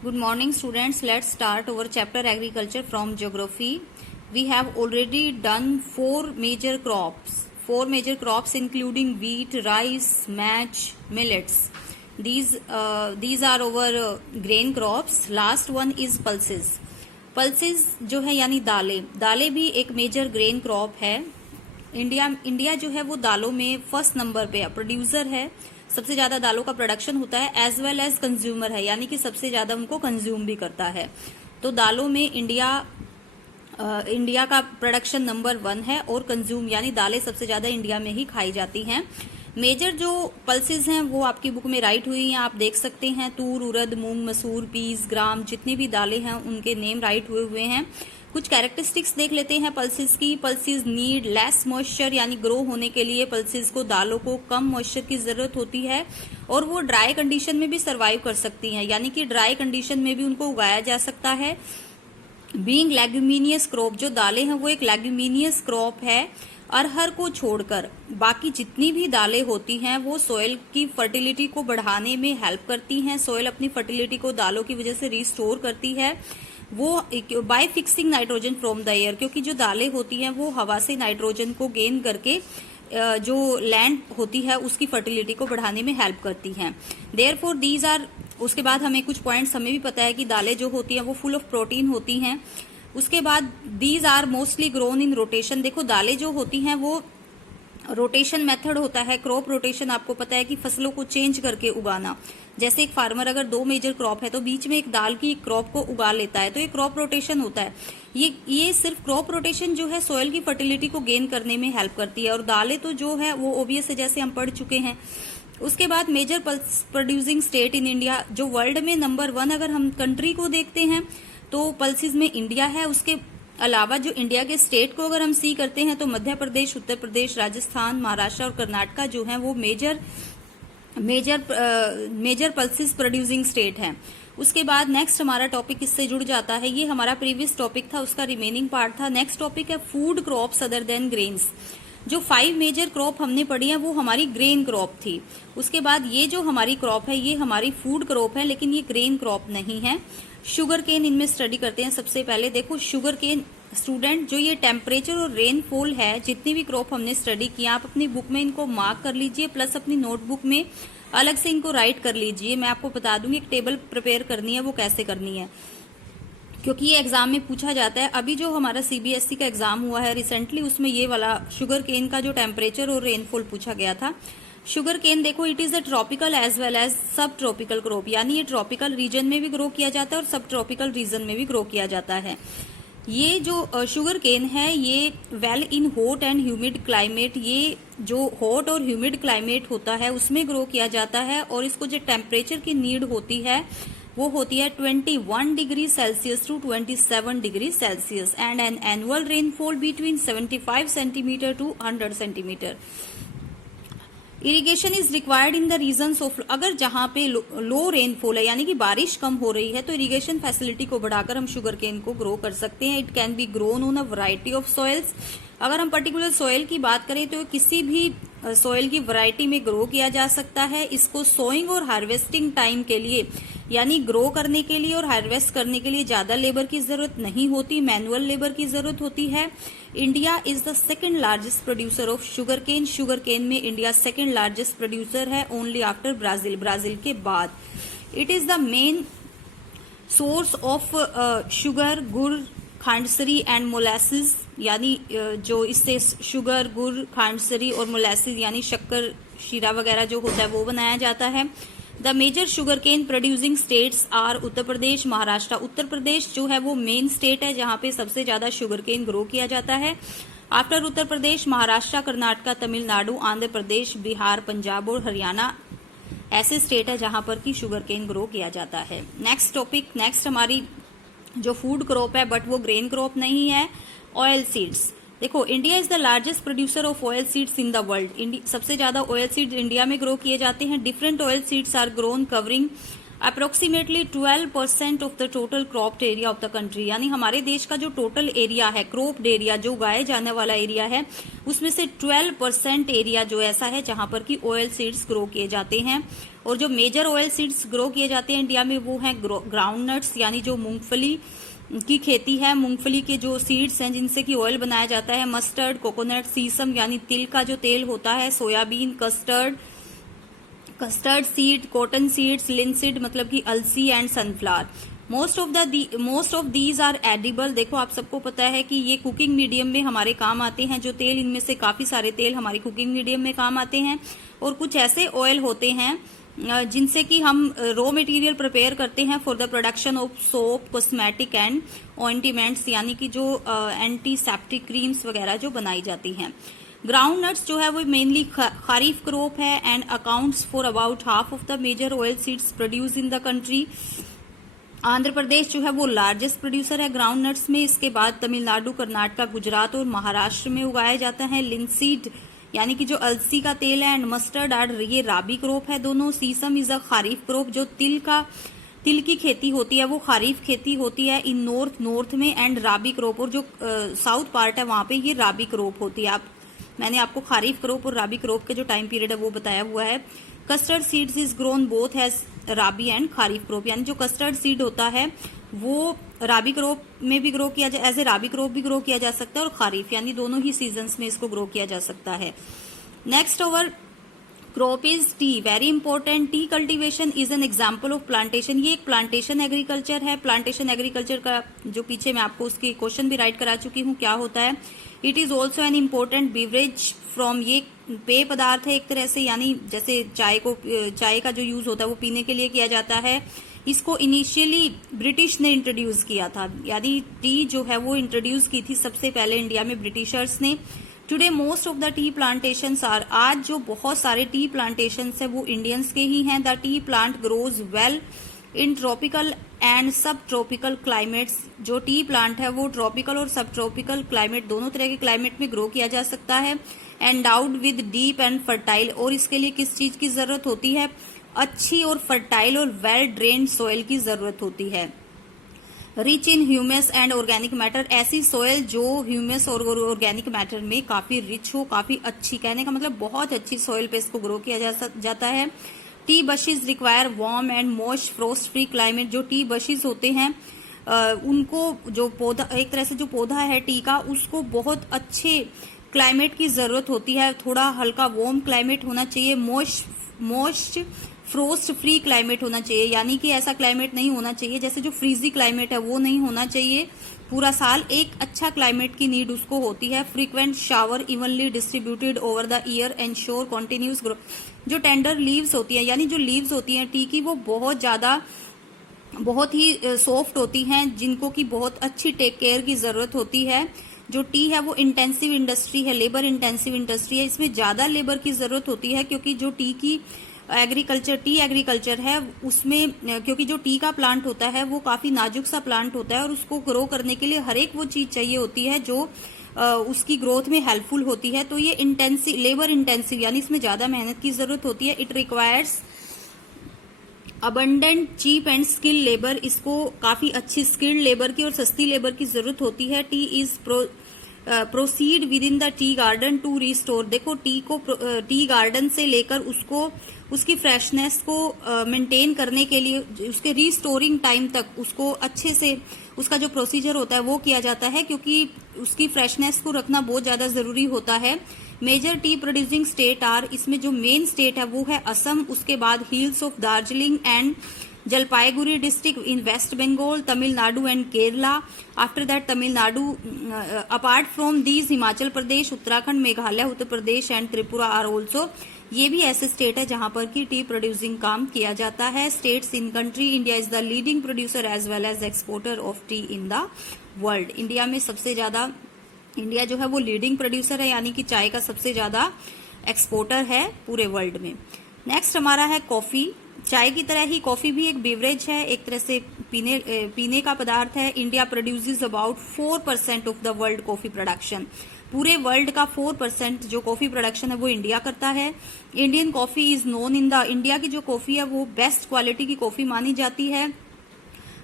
Good morning, students. Let's start our chapter agriculture from geography. We have already done four major crops including wheat, rice, match, millets. These are our grain crops. Last one is pulses. Pulses जो है यानी दालें भी एक major grain crop है। India जो है वो दालों में फर्स्ट नंबर पे प्रोड्यूसर है, सबसे ज्यादा दालों का प्रोडक्शन होता है, एज वेल एज कंज्यूमर है, यानी कि सबसे ज्यादा उनको कंज्यूम भी करता है। तो दालों में इंडिया का प्रोडक्शन नंबर 1 है और कंज्यूम यानी दालें सबसे ज्यादा इंडिया में ही खाई जाती हैं। मेजर जो पल्सेस हैं वो आपकी बुक में राइट हुई हैं, आप देख सकते हैं। तूर, उड़द, मूंग, मसूर, पीस, ग्राम, जितनी भी दालें हैं उनके नेम राइट हुए हैं। कुछ कैरेक्टरिस्टिक्स देख लेते हैं पल्सेस की। पल्सेस नीड लेस मॉइस्चर, यानी ग्रो होने के लिए पल्सेस को, दालों को कम मॉइस्चर की जरूरत होती है और वो ड्राई कंडीशन में भी सर्वाइव कर सकती हैं, यानी कि ड्राई कंडीशन में भी उनको उगाया जा सकता है। बीइंग लेग्यूमिनियस क्रॉप, जो दालें हैं वो एक लेग्यूमिनियस क्रॉप है। अरहर को छोड़कर बाकी जितनी भी दालें होती हैं वो सॉइल की फर्टिलिटी को बढ़ाने में हेल्प करती हैं। सॉइल अपनी फर्टिलिटी को दालों की वजह से रिस्टोर करती है, वो bye fixing nitrogen from the air, क्योंकि जो दालें होती हैं वो हवा से नाइट्रोजन को गेन करके जो लैंड होती है उसकी फर्टिलिटी को बढ़ाने में हेल्प करती हैं। देयरफॉर दीज आर, उसके बाद हमें कुछ पॉइंट्स हमें भी पता है कि दालें जो होती हैं वो फुल ऑफ प्रोटीन होती हैं। उसके बाद these are mostly grown in rotation. देखो दालें जो होती हैं वो रोटेशन मेथड होता है, क्रॉप रोटेशन, आपको पता है कि फसलों को चेंज करके उगाना। जैसे एक फार्मर अगर 2 मेजर क्रॉप है तो बीच में एक दाल की क्रॉप को उगा लेता है, तो ये क्रॉप रोटेशन होता है। ये सिर्फ क्रॉप रोटेशन जो है सॉइल की फर्टिलिटी को गेन करने में हेल्प करती है। और दालें तो जो है वो ओबियस है, जैसे हम पढ़ चुके हैं। उसके बाद major pulse producing state in India, जो वर्ल्ड में नंबर 1 अगर हम कंट्री को देखते हैं तो पल्सेस में इंडिया है। उसके अलावा जो इंडिया के स्टेट को अगर हम सी करते हैं तो मध्य प्रदेश, उत्तर प्रदेश, राजस्थान, महाराष्ट्र और कर्नाटका जो है वो मेजर पल्सेस प्रोड्यूसिंग स्टेट हैं। उसके बाद नेक्स्ट हमारा टॉपिक इससे जुड़ जाता है, ये हमारा प्रीवियस टॉपिक था उसका रिमेनिंग पार्ट था। नेक्स्ट टॉपिक है food crops other than grains. जो 5 मेजर क्रॉप हमने पढ़ी है वो हमारी ग्रेन क्रॉप थी। उसके बाद ये जो हमारी क्रॉप है ये हमारी फूड क्रॉप है, लेकिन ये ग्रेन क्रॉप नहीं है। शुगर केन इनमें स्टडी करते हैं। सबसे पहले देखो शुगर केन स्टूडेंट, जो ये टेम्परेचर और रेनफॉल है, जितनी भी क्रॉप हमने स्टडी किया आप अपनी बुक में इनको मार्क कर लीजिए, प्लस अपनी नोटबुक में अलग से इनको राइट कर लीजिए। मैं आपको बता दूंगी एक टेबल प्रिपेयर करनी है वो कैसे करनी है, क्योंकि ये एग्जाम में पूछा जाता है। अभी जो हमारा सीबीएसई का एग्जाम हुआ है रिसेंटली, उसमें ये वाला शुगर केन का जो टेम्परेचर और रेनफॉल पूछा गया था। शुगर केन देखो, it is a tropical as well as subtropical crop, यानी ये ट्रॉपिकल रीजन में भी ग्रो किया जाता है और सब ट्रॉपिकल रीजन में भी ग्रो किया जाता है। ये जो शुगर केन है ये well in hot and humid climate, ये जो हॉट और ह्यूमिड क्लाइमेट होता है उसमें ग्रो किया जाता है। और इसको जो टेम्परेचर की नीड होती है वो होती है 21 degree Celsius to 27 degree Celsius and an annual rainfall between 75 centimetre to 100 centimetre. Irrigation is required in the regions of, अगर जहां पे लो रेनफॉल है यानी कि बारिश कम हो रही है तो इरिगेशन फैसिलिटी को बढ़ाकर हम शुगर केन को ग्रो कर सकते हैं। It can be grown on a variety of soils. अगर हम पर्टिकुलर सॉइल की बात करें तो किसी भी सॉइल की वैरायटी में ग्रो किया जा सकता है। इसको सोइंग और हार्वेस्टिंग टाइम के लिए, यानी ग्रो करने के लिए और हार्वेस्ट करने के लिए ज्यादा लेबर की जरूरत नहीं होती, मैनुअल लेबर की जरूरत होती है। India is the second largest producer of sugarcane. Sugarcane में इंडिया सेकंड लार्जेस्ट प्रोड्यूसर है, ओनली आफ्टर ब्राजील, ब्राजील के बाद। It is the main source of sugar, gur, khandsari and molasses, यानी जो इससे शुगर, गुड़, खांडसरी और मोलासिस यानी शक्कर, शीरा वगैरह जो होता है वो बनाया जाता है। The major sugarcane producing states are Uttar Pradesh, Maharashtra. Uttar Pradesh जो है वो मेन स्टेट है जहां पे सबसे ज्यादा शुगर केन ग्रो किया जाता है। आफ्टर उत्तर प्रदेश महाराष्ट्र, कर्नाटका, तमिलनाडु, आंध्र प्रदेश, बिहार, पंजाब और हरियाणा ऐसे स्टेट है जहां पर की शुगर केन ग्रो किया जाता है। नेक्स्ट टॉपिक, नेक्स्ट हमारी जो फूड क्रॉप है बट वो ग्रेन क्रॉप नहीं है, ऑयल सीड्स। देखो India is the largest producer of oil seeds in the world. सबसे ज्यादा ऑयल सीड्स इंडिया में ग्रो किए जाते हैं। Different oil seeds are grown covering approximately 12% of the total cropped area of the country, यानी हमारे देश का जो टोटल एरिया है, क्रॉप्ड एरिया जो उगाए जाने वाला एरिया है, उसमें से 12% एरिया जो ऐसा है जहां पर की ऑयल सीड्स ग्रो किए जाते हैं। और जो मेजर ऑयल सीड्स ग्रो किए जाते हैं इंडिया में वो हैं ग्राउंड नट्स, यानी जो मूंगफली की खेती है, मूंगफली के जो सीड्स हैं जिनसे कि ऑयल बनाया जाता है, मस्टर्ड, कोकोनट, सीसम यानी तिल का जो तेल होता है, soybean, castor seed, cotton seeds, linseed मतलब कि अलसी and sunflower. Most of these are edible. देखो आप सबको पता है कि ये कुकिंग मीडियम में हमारे काम आते हैं। जो तेल, इनमें से काफी सारे तेल हमारी कुकिंग मीडियम में काम आते हैं, और कुछ ऐसे ऑयल होते हैं जिनसे कि हम रॉ मटेरियल प्रिपेयर करते हैं for the production of soap, cosmetic and ointments, यानी कि जो एंटीसेप्टिक क्रीम्स वगैरह जो बनाई जाती हैं। ग्राउंड नट्स जो है वो मेनली खरीफ क्रॉप है and accounts for about half of the major oil seeds produce in the country. Andhra Pradesh जो है वो लार्जेस्ट प्रोड्यूसर है ग्राउंड नट्स में। इसके बाद तमिलनाडु, कर्नाटक, गुजरात और महाराष्ट्र में उगाया जाता है। लिनसीड यानी कि जो अलसी का तेल है, एंड मस्टर्ड आर्ड, ये राबी क्रॉप है दोनों। सीसम इज अ खरीफ क्रॉप। जो तिल की खेती होती है वो खरीफ खेती होती है इन नॉर्थ में, एंड राबी क्रॉप, और जो साउथ पार्ट है वहां पे ये राबी क्रॉप होती है। मैंने आपको खरीफ क्रॉप और राबी क्रॉप के जो टाइम पीरियड है वो बताया हुआ है। Castor seeds is grown both as rabi and kharif crop, यानी जो कस्टर्ड सीड होता है वो राबी क्रॉप में भी ग्रो किया जाए, एज ए राबी क्रॉप भी ग्रो किया जा सकता है, और खरीफ यानी दोनों ही सीजन्स में इसको ग्रो किया जा सकता है। Next over crop is T, very important. T cultivation is an example of plantation. ये एक प्लांटेशन एग्रीकल्चर है। प्लांटेशन एग्रीकल्चर का जो पीछे मैं आपको उसके क्वेश्चन भी राइट करा चुकी हूँ क्या होता है। It is also an important beverage from, ये पेय पदार्थ है एक तरह से, यानी जैसे चाय का जो यूज होता है वो पीने के लिए किया जाता है। इसको इनिशियली ब्रिटिश ने इंट्रोड्यूस किया था, यानी टी जो है वो इंट्रोड्यूस की थी सबसे पहले इंडिया में ब्रिटिशर्स ने। Today most of the tea plantations are, आज जो बहुत सारे टी प्लांटेशंस है वो इंडियंस के ही हैं। The T plant grows well in tropical and सब ट्रॉपिकल क्लाइमेट्स। जो टी प्लांट है वो ट्रॉपिकल और सब ट्रॉपिकल क्लाइमेट, दोनों तरह के क्लाइमेट में ग्रो किया जा सकता है। Endowed with deep and fertile, और इसके लिए किस चीज की जरूरत होती है? अच्छी और फर्टाइल और वेल ड्रेन्ड सॉइल की जरूरत होती है। Rich in humus and organic matter, ऐसी सॉइल जो ह्यूमस और ऑर्गेनिक मैटर में काफी रिच हो, काफी अच्छी, कहने का मतलब बहुत अच्छी सॉइल पे इसको ग्रो किया जाता है। Tea bushes require warm and moist frost free climate. जो टी बशेज होते हैं उनको, जो पौधा, एक तरह से जो पौधा है टी का, उसको बहुत अच्छे क्लाइमेट की जरूरत होती है। थोड़ा हल्का वार्म क्लाइमेट होना चाहिए, मॉइस्ट फ्रोस्ट फ्री क्लाइमेट होना चाहिए, यानी कि ऐसा क्लाइमेट नहीं होना चाहिए जैसे जो फ्रीजी क्लाइमेट है वो नहीं होना चाहिए पूरा साल। एक अच्छा क्लाइमेट की नीड उसको होती है। Frequent shower evenly distributed over the year ensure continuous grow. जो टेंडर लीव्स होती है, यानी जो लीव्स होती हैं टी की, वो बहुत ही सॉफ्ट होती हैं, जिनको की बहुत अच्छी टेक केयर की जरूरत होती है। जो टी है वो इंटेंसिव इंडस्ट्री है, लेबर इंटेंसिव इंडस्ट्री है। इसमें ज्यादा लेबर की जरूरत होती है क्योंकि जो टी एग्रीकल्चर है उसमें, क्योंकि जो टी का प्लांट होता है वो काफी नाजुक सा प्लांट होता है, और उसको ग्रो करने के लिए हर एक वो चीज चाहिए होती है जो उसकी ग्रोथ में हेल्पफुल होती है। तो ये लेबर इंटेंसिव, यानी इसमें ज्यादा मेहनत की जरूरत होती है। It requires abundant cheap and skill labour, इसको काफी अच्छी स्किल्ड लेबर की और सस्ती लेबर की जरूरत होती है। Tea is proceed within the tea garden to restore. देखो टी गार्डन से लेकर उसकी फ्रेशनेस को मेंटेन करने के लिए, उसके रिस्टोरिंग टाइम तक उसको अच्छे से, उसका जो प्रोसीजर होता है वो किया जाता है, क्योंकि उसकी फ्रेशनेस को रखना बहुत ज्यादा जरूरी होता है। Major tea producing state are, इसमें जो मेन स्टेट है वो है असम, उसके बाद hills of Darjeeling and Jalpaiguri district in West Bengal, Tamil Nadu and Kerala. After that Tamil Nadu, apart from these Himachal Pradesh, Uttarakhand, Meghalaya, Uttar Pradesh and Tripura are also. ये भी ऐसे स्टेट है जहां पर की टी प्रोड्यूसिंग काम किया जाता है। States in country, India is the leading producer as well as exporter of tea in the world. India में सबसे ज्यादा, इंडिया जो है वो लीडिंग प्रोड्यूसर है, यानी कि चाय का सबसे ज्यादा एक्सपोर्टर है पूरे वर्ल्ड में। नेक्स्ट हमारा है कॉफी। चाय की तरह ही कॉफी भी एक बेवरेज है, एक तरह से पीने का पदार्थ है। India produces about 4% of the world coffee production. पूरे वर्ल्ड का 4% जो कॉफी प्रोडक्शन है वो इंडिया करता है। Indian coffee is known in the, India की जो कॉफी है वो बेस्ट क्वालिटी की कॉफी मानी जाती है।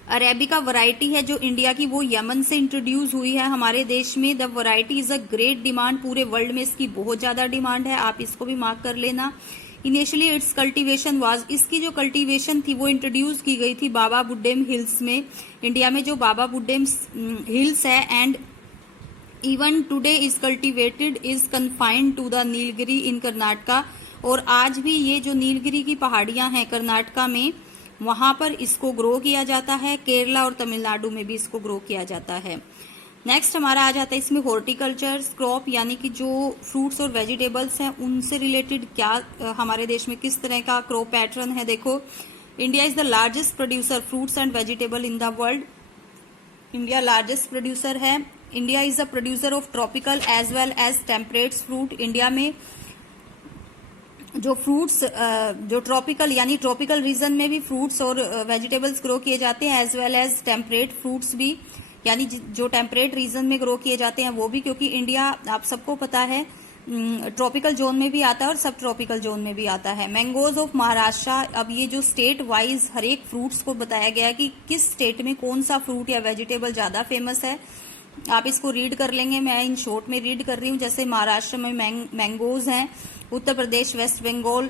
अरेबिका वैरायटी है जो इंडिया की, वो यमन से इंट्रोड्यूस हुई है हमारे देश में। The variety is a great demand, पूरे वर्ल्ड में इसकी बहुत ज्यादा डिमांड है, आप इसको भी मार्क कर लेना। इनिशियली इट्स कल्टीवेशन वाज, इसकी जो कल्टीवेशन थी वो इंट्रोड्यूस की गई थी बाबा बुड्डेम हिल्स में, इंडिया में जो बाबा बुड्डेम हिल्स है, and even today is cultivated is confined to the Nilgiri in Karnataka, और आज भी ये जो नीलगिरी की पहाड़ियां हैं कर्नाटका में, वहां पर इसको ग्रो किया जाता है। केरला और तमिलनाडु में भी इसको ग्रो किया जाता है। नेक्स्ट हमारा आ जाता है इसमें हॉर्टिकल्चर क्रॉप, यानी कि जो फ्रूट्स और वेजिटेबल्स हैं उनसे रिलेटेड क्या हमारे देश में किस तरह का क्रॉप पैटर्न है। देखो, India is the largest producer fruits and vegetable in the world, India largest producer है। India is the producer of tropical as well as temperate fruit, India में जो फ्रूट्स जो ट्रॉपिकल यानी ट्रॉपिकल रीजन में भी fruits और vegetables grow किए जाते हैं, as well as temperate fruits भी, यानी जो टेम्परेट रीजन में ग्रो किए जाते हैं वो भी, क्योंकि इंडिया आप सबको पता है ट्रॉपिकल जोन में भी आता है और सब ट्रॉपिकल जोन में भी आता है। मैंगोज ऑफ महाराष्ट्र, अब ये जो स्टेट वाइज हर एक फ्रूट्स को बताया गया है कि किस स्टेट में कौन सा फ्रूट या वेजिटेबल ज्यादा फेमस है, आप इसको रीड कर लेंगे। मैं इन शॉर्ट में रीड कर रही हूँ। जैसे महाराष्ट्र में मैंगोज हैं, उत्तर प्रदेश, वेस्ट बंगाल,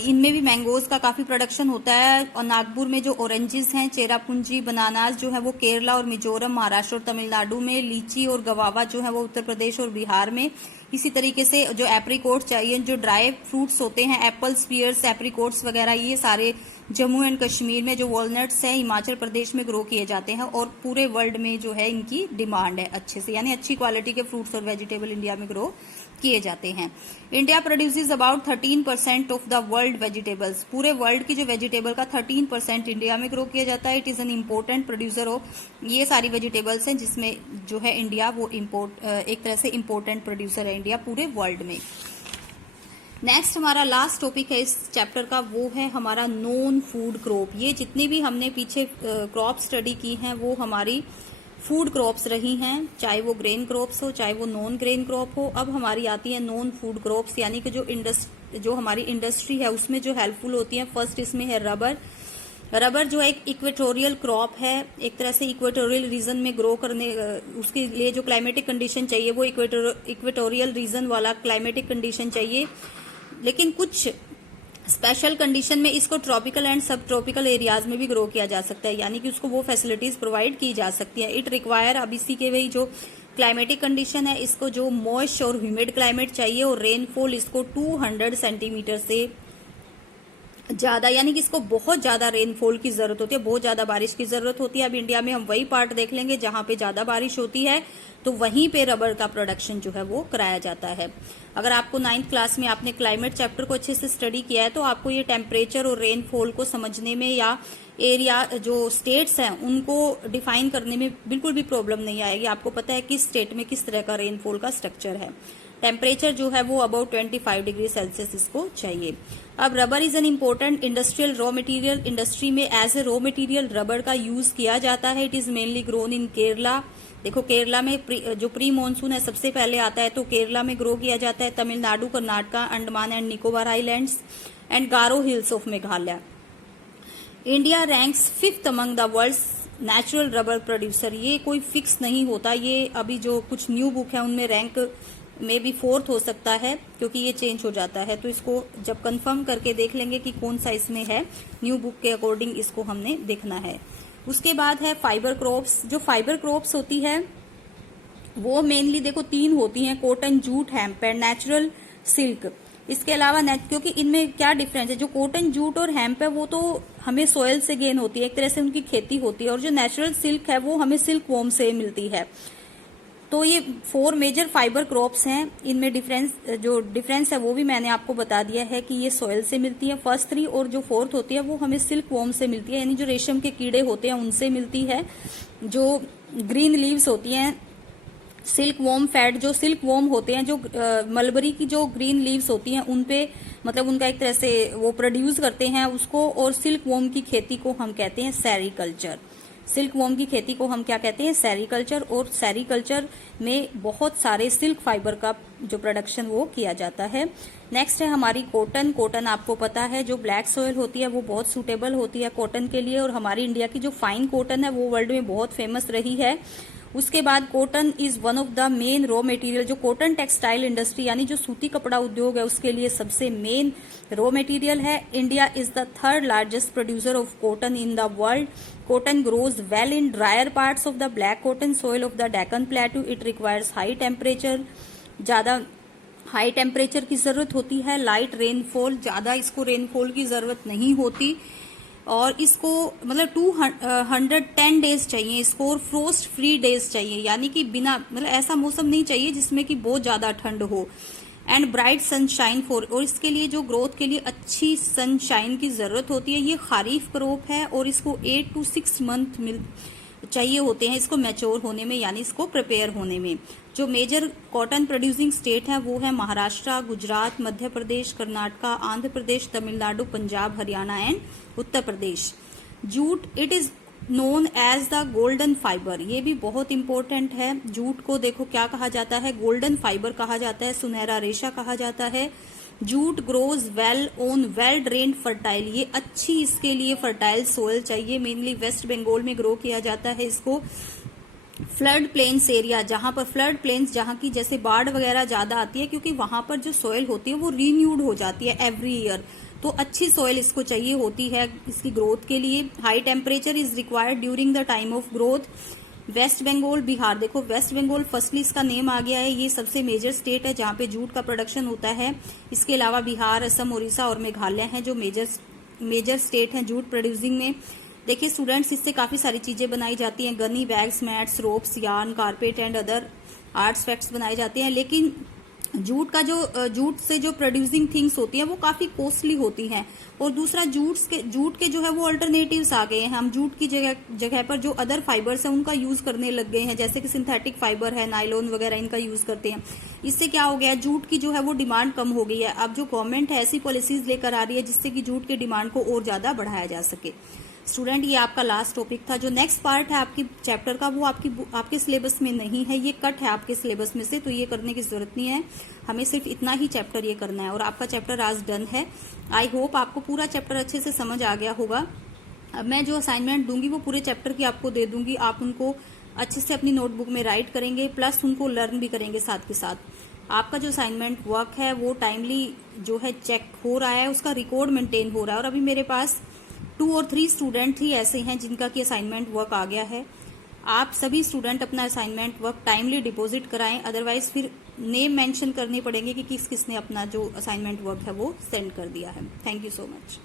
इनमें भी मैंगोज का काफी प्रोडक्शन होता है। और नागपुर में जो ऑरेंजेस हैं, चेरापूंजी बनानास जो है वो केरला और मिजोरम, महाराष्ट्र और तमिलनाडु में। लीची और गवावा जो है वो उत्तर प्रदेश और बिहार में। इसी तरीके से जो एप्रिकॉट चाहिए, जो ड्राई फ्रूट्स होते हैं, एप्पल्स, पियर्स, एप्रिकॉट्स वगैरह, ये सारे जम्मू एंड कश्मीर में। जो वॉलनट्स हैं हिमाचल प्रदेश में ग्रो किए जाते हैं, और पूरे वर्ल्ड में जो है इनकी डिमांड है अच्छे से, यानी अच्छी क्वालिटी के फ्रूट्स और वेजिटेबल इंडिया में ग्रो किए जाते हैं। India produces about 13% of the world vegetables, पूरे वर्ल्ड की जो वेजिटेबल का 13% इंडिया में ग्रो किया जाता है। It is an important producer of, ये सारी वेजिटेबल्स हैं जिसमें जो है इंडिया वो एक तरह से इम्पोर्टेंट प्रोड्यूसर है इंडिया पूरे वर्ल्ड में। नेक्स्ट हमारा लास्ट टॉपिक है इस चैप्टर का, वो है हमारा नॉन फूड क्रॉप। ये जितनी भी हमने पीछे क्रॉप स्टडी की हैं वो हमारी फूड क्रॉप्स रही हैं, चाहे वो ग्रेन क्रॉप्स हो चाहे वो नॉन ग्रेन क्रॉप हो। अब हमारी आती है नॉन फूड क्रॉप्स, यानी कि जो हमारी इंडस्ट्री है उसमें जो हेल्पफुल होती है। फर्स्ट इसमें है रबर। रबर जो एक इक्वेटोरियल क्रॉप है, एक तरह से इक्वेटोरियल रीजन में ग्रो करने, उसके लिए जो क्लाइमेटिक कंडीशन चाहिए वो इक्वेटोरियल रीजन वाला क्लाइमेटिक कंडीशन चाहिए। लेकिन कुछ स्पेशल कंडीशन में इसको ट्रॉपिकल एंड सब ट्रॉपिकल एरियाज में भी ग्रो किया जा सकता है, यानी कि उसको वो फैसिलिटीज प्रोवाइड की जा सकती है। इट रिक्वायर, अब इसी के वही जो क्लाइमेटिक कंडीशन है, इसको जो मॉइस्ट और ह्यूमिड क्लाइमेट चाहिए, और रेनफॉल इसको 200 सेंटीमीटर से ज्यादा, यानी कि इसको बहुत ज्यादा रेनफॉल की जरूरत होती है, बहुत ज्यादा बारिश की जरूरत होती है। अब इंडिया में हम वही पार्ट देख लेंगे जहां पे ज्यादा बारिश होती है, तो वहीं पे रबर का प्रोडक्शन जो है वो कराया जाता है। अगर आपको 9th क्लास में आपने क्लाइमेट चैप्टर को अच्छे से स्टडी किया है तो आपको ये टेम्परेचर और रेनफॉल को समझने में या एरिया जो स्टेट्स हैं उनको डिफाइन करने में बिल्कुल भी प्रॉब्लम नहीं आएगी। आपको पता है किस स्टेट में किस तरह का रेनफॉल का स्ट्रक्चर है। टेम्परेचर जो है वो अबाउट 25 डिग्री सेल्सियस इसको चाहिए। अब rubber is an important industrial raw material, industry में as a raw material rubber का यूज किया जाता है। It is mainly grown in Kerala. देखो केरला में जो प्री मानसून है सबसे पहले आता है, तो केरला में ग्रो किया जाता है। Tamil Nadu, Karnataka, Andaman and Nicobar islands and Garo hills of Meghalaya. India ranks 5th among the world's natural rubber producer. ये कोई फिक्स नहीं होता, ये अभी जो कुछ न्यू बुक है उनमें रैंक में भी 4th हो सकता है, क्योंकि ये चेंज हो जाता है। तो इसको जब कंफर्म करके देख लेंगे कि कौन सा इसमें है, न्यू बुक के अकॉर्डिंग इसको हमने देखना है। उसके बाद है फाइबर क्रॉप्स। जो फाइबर क्रॉप्स होती है वो मेनली देखो 3 होती हैं, cotton, jute, hemp and natural silk. इसके अलावा क्योंकि इनमें क्या डिफरेंस है, जो कॉटन, जूट और हेम्प है वो तो हमें सोयल से गेन होती है, एक तरह से उनकी खेती होती है, और जो नेचुरल सिल्क है वो हमें सिल्क वॉर्म से मिलती है। तो ये 4 मेजर फाइबर क्रॉप्स हैं। इनमें डिफरेंस है वो भी मैंने आपको बता दिया है कि ये सोयल से मिलती है फर्स्ट 3, और जो 4th होती है वो हमें सिल्क वॉर्म से मिलती है, यानी जो रेशम के कीड़े होते हैं उनसे मिलती है। जो ग्रीन लीव्स होती हैं, सिल्क वॉर्म फैट, जो सिल्क वॉर्म होते हैं, जो मलबरी की जो ग्रीन लीव्स होती हैं उन पे मतलब उनका एक तरह से वो प्रोड्यूस करते हैं उसको, और सिल्क वॉर्म की खेती को हम कहते हैं सेरीकल्चर। सिल्क वॉर्म की खेती को हम क्या कहते हैं, सेरीकल्चर। और सेरीकल्चर में बहुत सारे सिल्क फाइबर का जो प्रोडक्शन वो किया जाता है। नेक्स्ट है हमारी कॉटन। कॉटन आपको पता है जो ब्लैक सॉइल होती है वो बहुत सूटेबल होती है कॉटन के लिए, और हमारी इंडिया की जो फाइन कॉटन है वो वर्ल्ड में बहुत फेमस रही है। उसके बाद cotton is one of the main raw material, जो कॉटन टेक्सटाइल इंडस्ट्री यानी जो सूती कपड़ा उद्योग है उसके लिए सबसे मेन रॉ मटेरियल है। India is the third largest producer of cotton in the world. Cotton grows well in dryer parts of the black cotton soil of the Deccan प्लेटू। It requires high temperature, ज्यादा high temperature की जरूरत होती है। Light rainfall, ज्यादा इसको rainfall की जरूरत नहीं होती, और इसको मतलब 210 डेज चाहिए इसको, और फ्रोस्ट फ्री डेज चाहिए, यानी कि बिना मतलब ऐसा मौसम नहीं चाहिए जिसमें कि बहुत ज्यादा ठंड हो। एंड ब्राइट सनशाइन फॉर, और इसके लिए जो ग्रोथ के लिए अच्छी सनशाइन की जरूरत होती है। ये खारीफ क्रॉप है और इसको 8 to 6 मंथ चाहिए होते हैं इसको मैच्योर होने में, यानी इसको प्रिपेयर होने में। जो मेजर कॉटन प्रोड्यूसिंग स्टेट है वो है Maharashtra, Gujarat, Madhya Pradesh, Karnataka, Andhra Pradesh, Tamil Nadu, Punjab, Haryana and Uttar Pradesh. Jute, it is known as the golden fibre, ये भी बहुत इंपॉर्टेंट है। जूट को देखो क्या कहा जाता है, गोल्डन फाइबर कहा जाता है, सुनहरा रेशा कहा जाता है। Jute grows well on well drained fertile, ये अच्छी इसके लिए फर्टाइल सोयल चाहिए। मेनली वेस्ट बंगाल में ग्रो किया जाता है इसको। फ्लड प्लेन्स एरिया, जहां पर फ्लड प्लेन्स, जहां की जैसे बाढ़ वगैरह ज्यादा आती है, क्योंकि वहां पर जो सोयल होती है वो रीन्यूड हो जाती है एवरी ईयर, तो अच्छी सोयल इसको चाहिए होती है इसकी ग्रोथ के लिए। High temperature is required during the time of growth. West Bengal, Bihar, देखो वेस्ट बंगाल फर्स्टली इसका नेम आ गया है, ये सबसे मेजर स्टेट है जहां पे जूट का प्रोडक्शन होता है। इसके अलावा बिहार, असम, उड़ीसा और मेघालय हैं जो मेजर स्टेट हैं जूट प्रोड्यूसिंग में। देखिए स्टूडेंट्स, इससे काफी सारी चीजें बनाई जाती हैं, gunny, bags, mats, ropes, yarn, carpet and other artefacts बनाए जाते हैं। लेकिन जूट से जो प्रोड्यूसिंग थिंग्स होती हैं वो काफी कॉस्टली होती हैं। और दूसरा जूट के जो है वो अल्टरनेटिव्स आ गए हैं, हम जूट की जगह पर जो अदर फाइबर्स हैं उनका यूज करने लग गए हैं, जैसे कि सिंथेटिक फाइबर है, नायलॉन वगैरह, इनका यूज करते हैं। इससे क्या हो गया है, जूट की जो है वो डिमांड कम हो गई है। अब जो गवर्नमेंट है ऐसी पॉलिसीज लेकर आ रही है जिससे कि जूट की डिमांड को और ज्यादा बढ़ाया जा सके। स्टूडेंट, ये आपका लास्ट टॉपिक था। जो नेक्स्ट पार्ट है आपकी चैप्टर का वो आपके सिलेबस में नहीं है, ये कट है आपके सिलेबस में से, तो ये करने की जरूरत नहीं है। हमें सिर्फ इतना ही चैप्टर ये करना है और आपका चैप्टर आज डन है। आई होप आपको पूरा चैप्टर अच्छे से समझ आ गया होगा। अब मैं जो असाइनमेंट दूंगी वो पूरे चैप्टर की आपको दे दूंगी, आप उनको अच्छे से अपनी नोटबुक में राइट करेंगे, प्लस उनको लर्न भी करेंगे साथ के साथ। आपका जो असाइनमेंट वर्क है वो टाइमली जो है चेक हो रहा है, उसका रिकॉर्ड मेंटेन हो रहा है। और अभी मेरे पास 2 और 3 स्टूडेंट ही ऐसे हैं जिनका कि असाइनमेंट वर्क आ गया है। आप सभी स्टूडेंट अपना असाइनमेंट वर्क टाइमली डिपॉजिट कराएं, अदरवाइज फिर नेम मेंशन करने पड़ेंगे कि किस किसने अपना जो असाइनमेंट वर्क है वो सेंड कर दिया है। Thank you so much.